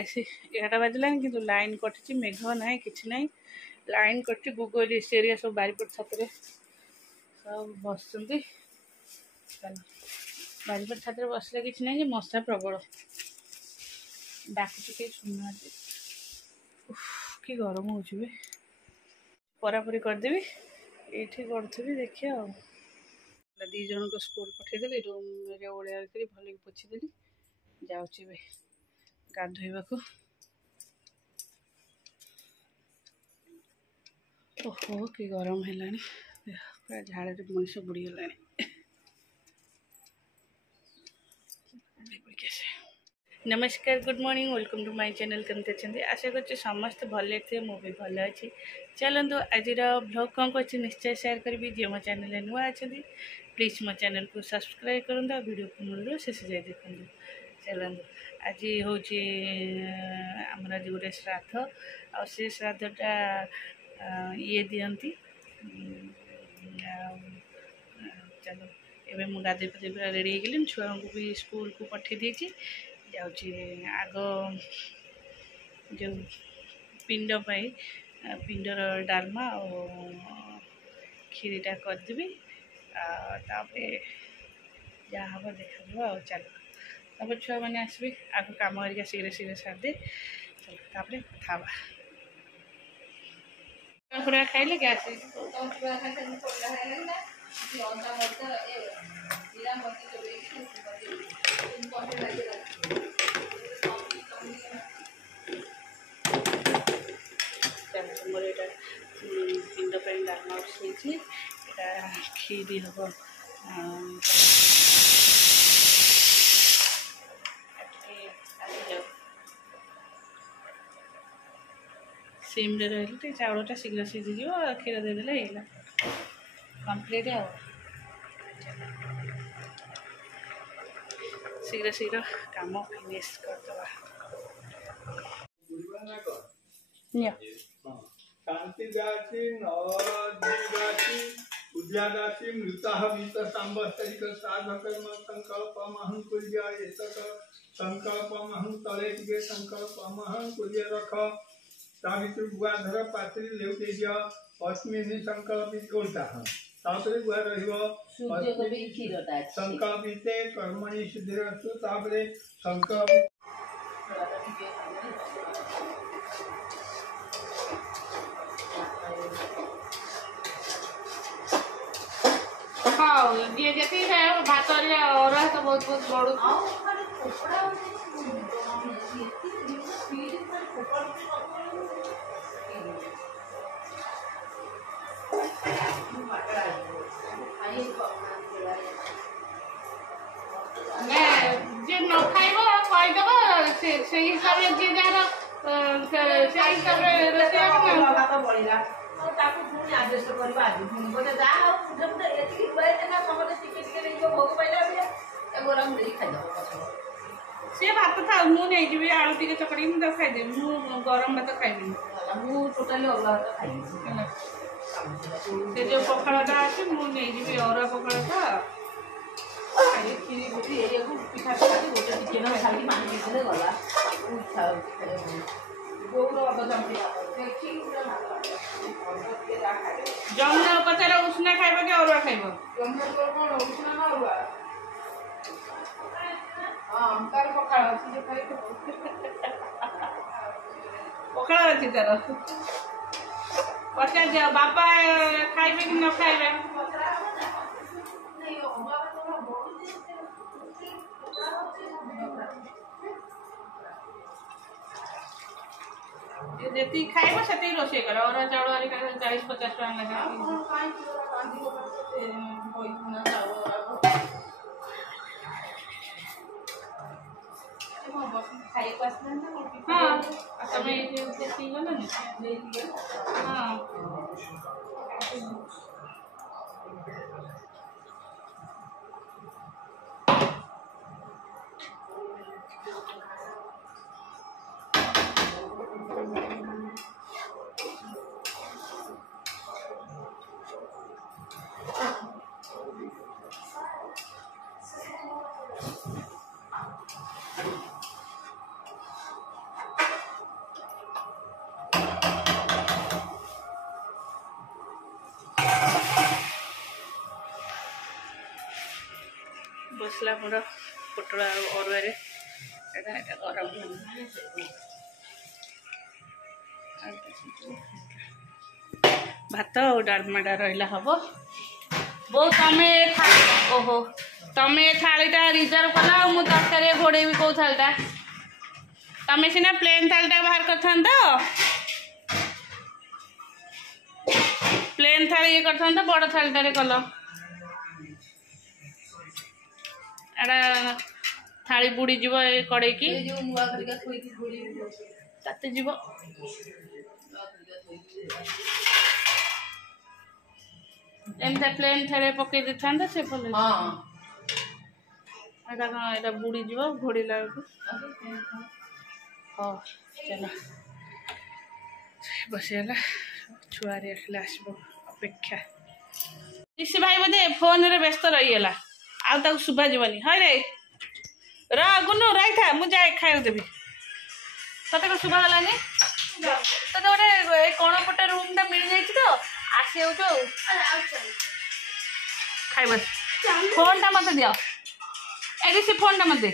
आसी 11टा बाजिलानी कि लाइन कटि मेघ ना कि ना लाइन कटि गुगल एरिया सब बारीपट छात्र सब बस बारीपट छात्र बसले कि ना मशा प्रबल डाकुची के सुना कि गरम हो परापरी करदेवी ये करी देखिए दी जन को स्कूल पठेदेली रूम ओलिया भल पोछीदेली जाऊँगी गाधोवा को ओहो कि गरम है झाड़ मनीष बुड़ीगला नमस्कार good morning welcome to my channel केमती अच्छे आशा कर समस्त भले थे मु भी भल अच्छी चलतु आज ब्लॉग कौन कर निश्चय शेयर करी जो मो चैनल नुआ अच्छा प्लीज मो चैनल को सब्सक्राइब करूँ वीडियो को मूल शेष जाए देखूँ चलतु आज हूँ आमर आज गोटे श्राद्ध आ श्राद्धटा ये दिखती चलो एवं मुझे गाधे पाधे पूरा रेडी हो गली छुआ को भी स्कूल को पठे दी जाऊँगी आग जो पिंड पिंडर डालमा और खीरीटा करदेवी जहाँ हम देखा चलो तब छुआ मैंने आसबे आग कम कर शीघ्र शीघ्र सारदे चलो कथा पूरा खाइले गैस मोर ये पिंड डालमा बसई खीरी हम सिम रही चाउलटा शीघ्र सीझी क्षीर देदेले कम्प्लीट आ शीघ्र शीघ्र काम फिनिश करदे शांति गाची नवगाची उद्यागाची मृतः वीत सांबस्तरिक साधकर्म संकल्पमहं कुर्य एतक संकल्पमहं तले के संकल्पमहं कुर्य रख सावित्री गुआधर पात्री लेउटे दिया अस्मिन् संकल्पित उल्टा तापरे गुआ रहिबो सूर्य को भी खीरता संकल्पिते कर्मणि सिद्धिरस्तु तापरे संकल्पित हाँ ये जैसे है भात और तो बहुत बहुत बड़ जे न खाइब कहीदेव से हिसाब से जी जार से हिसाब से भात बढ़ला आडजस्ट करवा आज बोले जा भोग पाइला गरम दे खाइदेव सी भात था मुझे आलू टे चकड़ी मुझे खाईदेवी मु गरम भात खाइबी मुझे टोटाली अरुआ भात खाइबी से जो पखाड़ा अच्छे मुझे अरुआ पखाड़ा खीरी बुटी पिठा पिठा गोटे टिके खाली पानी देदेले गला इच्छा जमुना पचार उष्णा खाइब कि अरुआ खाइब पखाड़ अच्छी तार पचार दिया बापा खाइबे कि न खाइबे जी खाइब से रोषे कर और चाउल 40-50 टका लगा हाँ हाँ बसला मोर पोटल अरुआ गरम भात और डालमाटा रहा हम बो तमे ओहो तमे थालीटा रिजर्व कला मु तरकारी घोड़े कौ थालीटा तमें सीना प्लेन थालीटा बाहर कर प्लेन थाली ये कर बड़ थालीटे कल एटा थाली बुड़ी जीव कड़े की ताते जीव एमता प्लेन थाली पकई दे था से भल एटा बुड़ी जीव घोड़ला हाँ चलो बसगला छुआरे आसब अपेक्षा ऋषि भाई बोधे फोन रे व्यस्त रहीगला आउ शुभा जीवनी हाँ रे रुनु रही था मुझे जाए खाई देवी तते शुभा गलानी तो गोटे कौन पटे रूम टा मिल जाए तो आसी खाइब फोन टा मत दियो एडी से फोन टा मत दे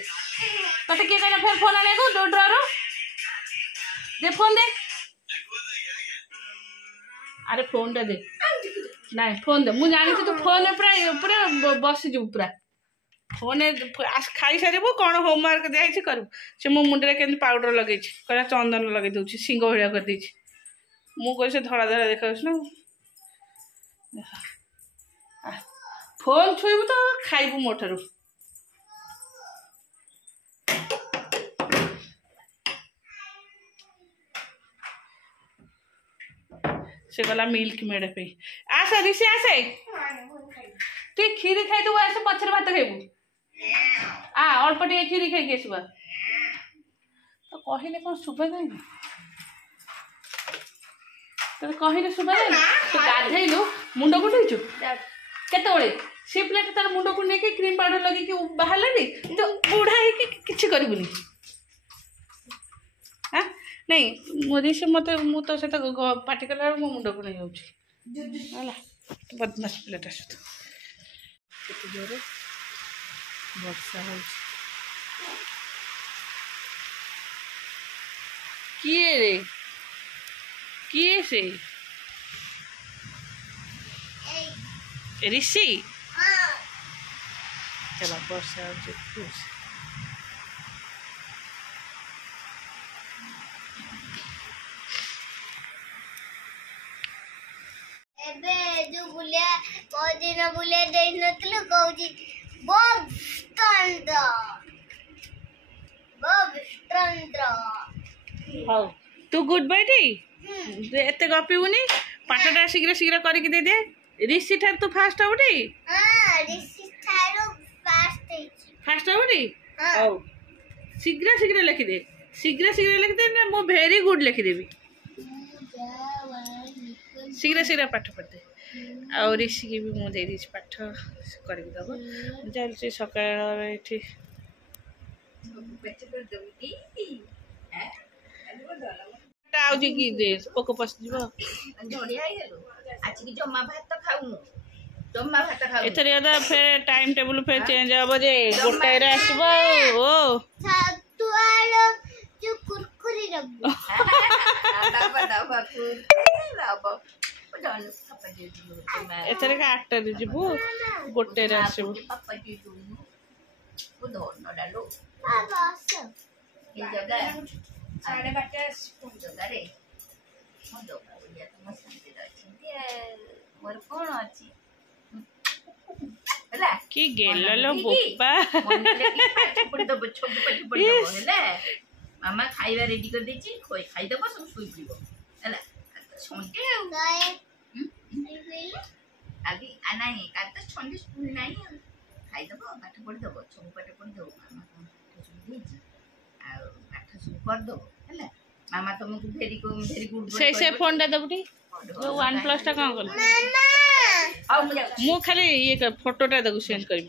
तते किए कहना फिर फोन आने को डोड्रारो दे फोन दे अरे फोन टा दे ना फोन दे मुझे जानी तू फोन पूरा पूरा बस जो पूरा फोन खाई सारे कौन होमवर्क दिखाई करू से मो मुंडे के पाउडर लगे कहना चंदन लगे दूसरी सिंह भाया कर दे मुझे धड़ा धड़ा देखा ना फोन छुईबू तो खाइबू मो ठारू से गला मिल्क मेड पे आसे ऋषि आसे तु खीरी खाई दू आसे पछर भात खाइबू अल्प टे खीरी खाई आसवा तो कहले कौन शुभा जाए तो कहले शुभा जाए तो गाधेलु मुंड कुटैचु केतबे सी प्लेट तार मुंड को लेके क्रीम पाउडर लगे बाहर तो बुढ़ा है कि करबुनी हाँ नहीं मोदी से मत मु तो से पार्टी कला मो मुंड को नहीं जाऊँ बदमाश प्लेट आस जोरे वर्षा हो किए रे किए से ऋषि चलो वर्षा हो जो बुलिया बहुत दिन बुलिया दे नतलु कहूजी बॉब स्ट्रंद्र हाउ तू गुड बेटी एते गपिबुनी पाठटा शीघ्र शीघ्र करके दे दे ऋषि ठार तू फास्ट होटी हां ऋषि ठारो फास्ट होटी हाउ शीघ्र शीघ्र लिखि दे शीघ्र शीघ्र लिखि दे ना मो वेरी गुड लिखि देबी शीघ्र शीघ्र पाठ पढ़ते आ ऋषि की भी मुझे दे दी पाठ करके दब चलते सकाल ये पोक पश एथर फिर टाइम टेबल फिर चेंज हम जे गोटाए आसब ओ एथर का 8 रे जीवु गोटे रे आसबु कि गेल बोपा मामा खाइबा रेडी कर देछि खाई देबो सब सुई पड़िबो हला छंटे आगे आना है का तो छंटे स्कूल नहीं खाई देबो पाठ पढ़ देबो सब पाठ पढ़ देबो मामा को देछि आ पाठ सब कर देबो हला मामा तुमको वेरी गुड से फोन दा दबटी जो OnePlus टा कौन कल मु खाली ये फोटोटा देखो सेंड करबी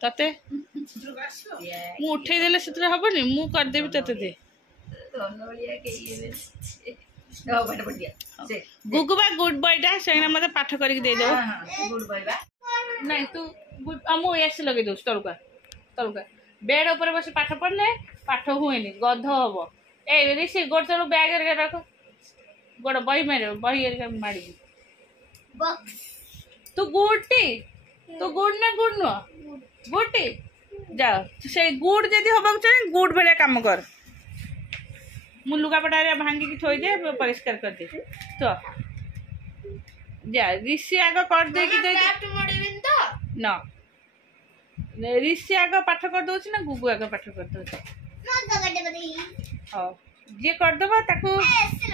तते मु उठे देले सेतरे हबनी मु कर देबी तते दे गुगुबा गुड बॉय टा सेना मते पाठ करके दे दो गुड बॉय बा नहीं तू गुड अमु ऐसे लगे दो तोर का ତଳକୁ ବେଡ୍ ଉପରେ ବସି ପାଠ ପଢ଼ିଲେ ପାଠ ହୁଏନି ଗଧ ହବ। ଏଇ ରିସି ଗୋଡ଼ ତଳୁ ବ୍ୟାଗ୍ ହେରିକା ରଖ ଗୋଡ଼ ବହି ମାରିବ ବହି ହେରିକା ମାଡ଼ିବି। बॉक्स ତୁ ଗୁଡଟି ତୁ ଗୁଡ ନା ଗୁଡ ନୁହଁ ଗୁଡଟି ଯାଅ ସେଇ ଗୁଡ ଯଦି ହବାକୁ ଚାହେଁ ଗୁଡ ଭଳିଆ କାମ କର। ମୁଁ ଲୁଗାପଟା ଭାଙ୍ଗିକି ଥୋଇଦେ ପରିଷ୍କାର କରିଦିଏ ତ ଯା ରିସି ଆଗ କରିଦେଇକି क्राफ्ट मॉडल तो न ऋषि आग पाठ कर दउछि ना गुगु आग पाठ कर दउछि मत गड्डे बदई हां जे कर दबा ताको ऐसे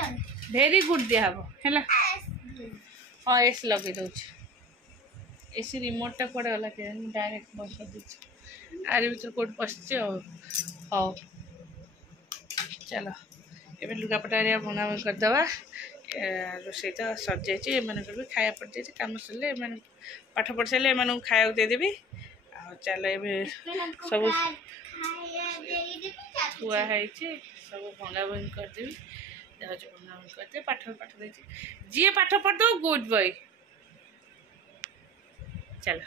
वेरी गुड दिया हबो हैला हां एस लगे दउछि एसी रिमोट टा पड़े वाला के डायरेक्ट बस दउछि आरे भीतर कोड पछे हां चलो एबे लुगा पटारिया भंगा भंग कर दवा रोषे तो सर जाइए एम भी खाया पड़ जाइए कम सरले पाठ पढ़ सारे एम खाया दे देवी आ चल ए सब थुआ है सब भंगा भंगी करदेवी भंगा भंगी करदे पाठ पाठ दे जी पाठ पढ़ दो गुड बॉय चलो